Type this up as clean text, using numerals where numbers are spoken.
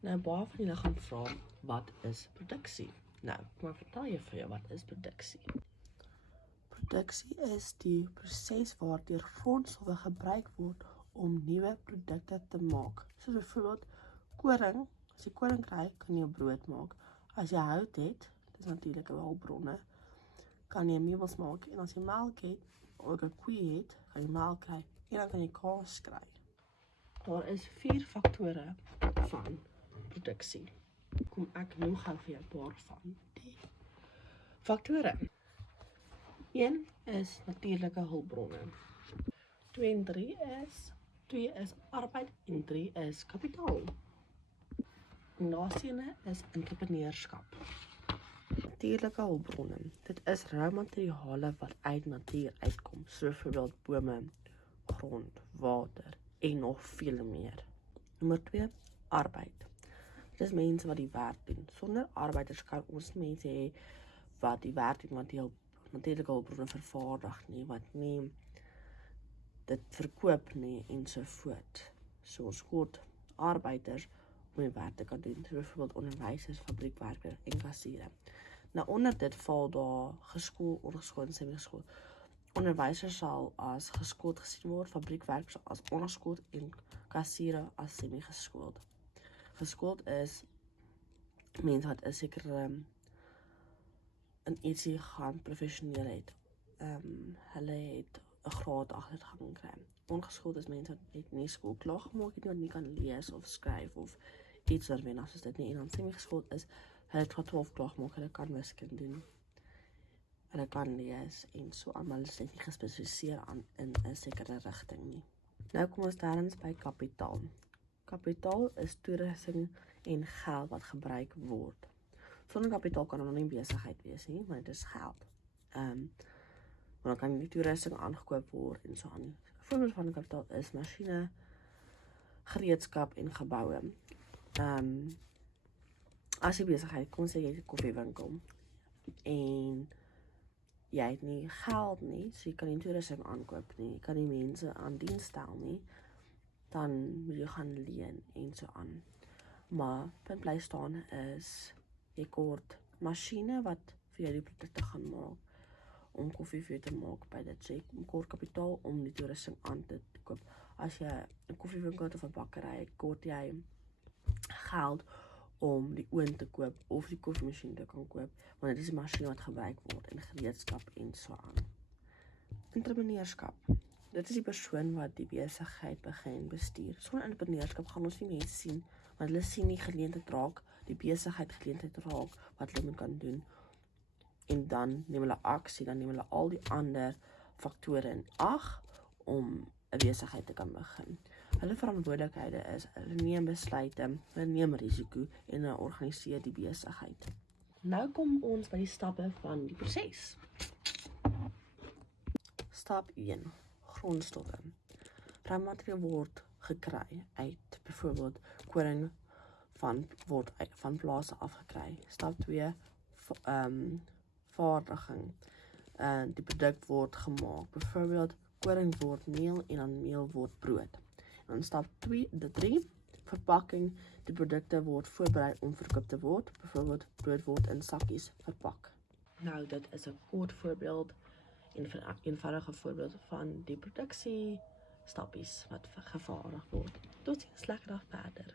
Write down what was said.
Nou, baie van julle gaan vra, wat is produksie? Nou, kom ek vertel jy vir jou, wat is produksie? Produksie is die proses waardeur grondstowwe gebruik word om nuwe produkte te maak. Soos byvoorbeeld koring. As jy koring kry, kan jy brood maak. As jy hout het, dis natuurlike hulpbronne, kan jy meubels maak. En as jy melk het, of 'n koe het, kan jy melk kry. En dan kan jy kaas kry. Daar is 4 faktore van produksie. Kom ek noem gou vir jou 'n paar van die faktore. 1 is natuurlike hulpbronne. 2 en 3 is arbeid en 3 is kapitaal. En laaste ene is entrepreneurskap. Natuurlike hulpbronne. Dit is rou materiale wat uit natuur uitkom, soos byvoorbeeld bome, grond, water en nog veel meer. Nommer 2, arbeid. Dit is mense wat die werk doen. Sonder arbeiders kan ons mense hê wat die werk doen, wat die natuurlike hulpbronne vervaardig nie, wat nie dit verkoop nie en so voort. So ons kort arbeiders om die werk te kan doen, so byvoorbeeld onderwysers, fabriekwerkers en kassiere. Nou onder dit val daar geskoold, ongeskoold en semi-geskoold. Onderwysers sal as geskoold gesien word, fabriekwerkers as ongeskoold en kassiere as semi-geskoold. Geskoold is mense wat 'n sekere in ietsie gaan professioneel het. Hulle het 'n graad agtergang gekry. Ongeskoold is mense wat nie skool klaar gemaak het, wat nie kan lees of skryf of iets oor wen as dit nie. En dan semi-geskoold is hulle het graad 12 klaar gemaak, hulle kan wiskunde doen. Hulle kan lees en so aan, maar hulle is net nie gespesialiseer in 'n sekere rigting nie. Nou kom ons daarins by kapitaal. Kapitaal is toerusting en geld wat gebruik word. Sonder kapitaal kan er nie besigheid wees nie, maar dit is geld. Maar dan kan die toerusting aangekoop word en so aan. 'n Voorbeeld van kapitaal is masjiene, gereedskap en geboue. As jy besigheid, kom sê jy het 'n koffiewinkel en jy het nie geld nie, so jy kan nie toerusting aankoop nie, jy kan nie mense aan diens stel nie, dan moet jy gaan leen en so aan. Maar punt bly staan is, jy kort masjiene wat vir jou die produkte gaan maak, om koffie vir jou te maak by dit. So jy kort kapitaal om die toerusting aan te koop. As jy 'n koffiewinkel het of 'n bakkery, kort jy geld om die oond te koop of die koffiemasjien te kan koop, want dit is die masjien wat gebruik word in gereedskap en so aan. Entrepreneurskap. Dit is die persoon wat die besigheid begin bestuur. Sonder entrepreneurskap gaan ons nie mense sien, want hulle sien nie geleentheid raak, die besigheid geleentheid raak, wat hulle moet kan doen. En dan neem hulle aksie, dan neem hulle al die ander faktore in ag om 'n besigheid te kan begin. Hulle verantwoordelikhede is, hulle neem besluite, hulle neem risiko en hulle organiseer die besigheid. Nou kom ons by die stappe van die proses. Stap 1. Grondstowwe. Roumateriaal word gekry uit byvoorbeeld koring word van plase afgekry. Stap 2. Vaardiging. Die produk word gemaak. Byvoorbeeld koring word meel en dan meel word brood. En dan stap 3. Verpakking. Die produkte word voorberei om verkoop te word. Byvoorbeeld brood word in sakkies verpak. Nou, dit is 'n kort voorbeeld en 'n eenvoudige voorbeeld van die produksie stappies wat gevaardig word. Totsiens, lekker dag verder.